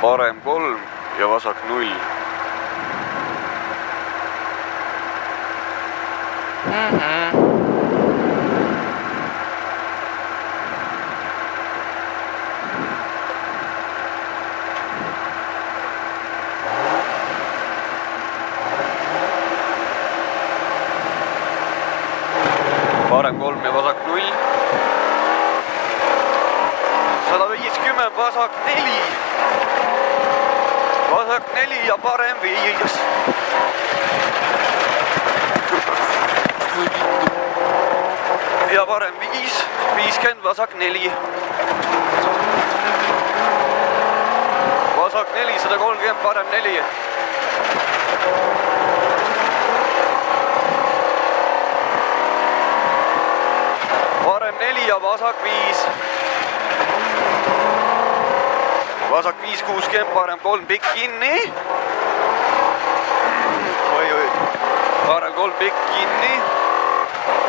parem 3 ja vasak 0. Parem 3 ja vasak 0. 150, vasak 4. Vasak 4 ja parem 5. Ja parem 5, 50, vasak 4. Vasak 4, 130, parem 4. Parem 4 ja vasak 5. Vasak 5, 60, parem 3, pikk kinni. Oi. Parem 3, pikk kinni.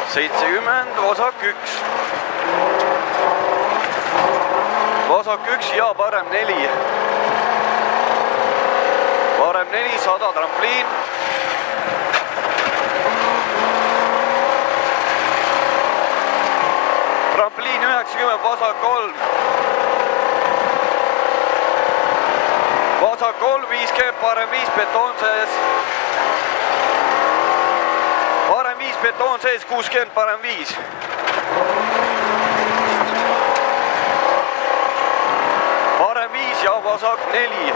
70, vasak 1. Vasak 1 ja parem 4. Parem 4, 100, trampliin. Trampliin 90, vasak 3. Vasak 3, 50, parem 5, betoon sees. Parem 5, betoon sees, 60, parem 5. Parem 5 ja vasak 4.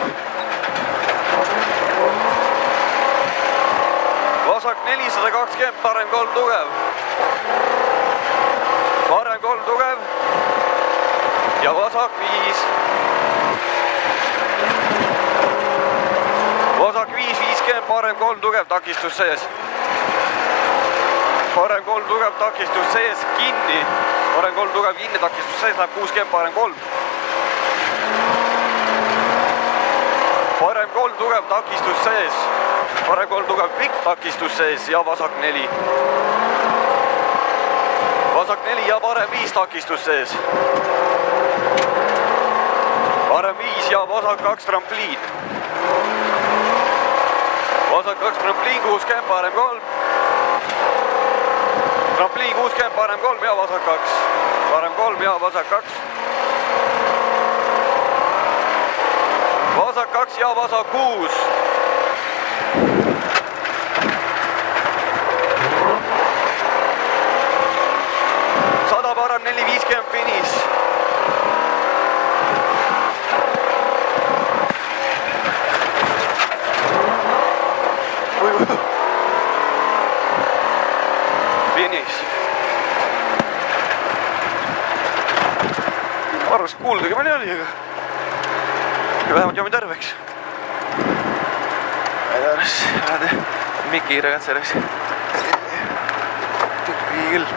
Vasak 4, 120, parem 3 tugev. Parem 3 tugev ja vasak 5. Vasak 5, 50, parem 3 tugev, takistus sees. Parem 3 tugev, takistus sees, kinni. Parem 3 tugev, kinni, takistus sees, läheb 60, parem 3. Parem 3 tugev, takistus sees. Parem 3 tugev, pikk, takistus sees ja vasak 4. Vasak 4 ja parem 5, takistus sees. Parem 5 ja vasak 2, trampliin. Vasak 2, trampliin, 60, parem 3. Trampliin 60, parem 3 ja vasak 2. Parem 3 ja vasak 2. Vasak 2 ja vasak 6. Parem 4, 50, finiš. Finiš. Ma arvas, kuuldagi mõni oli, aga vähemalt joome terveks. Mikki kiire katse läks. Tükki küll.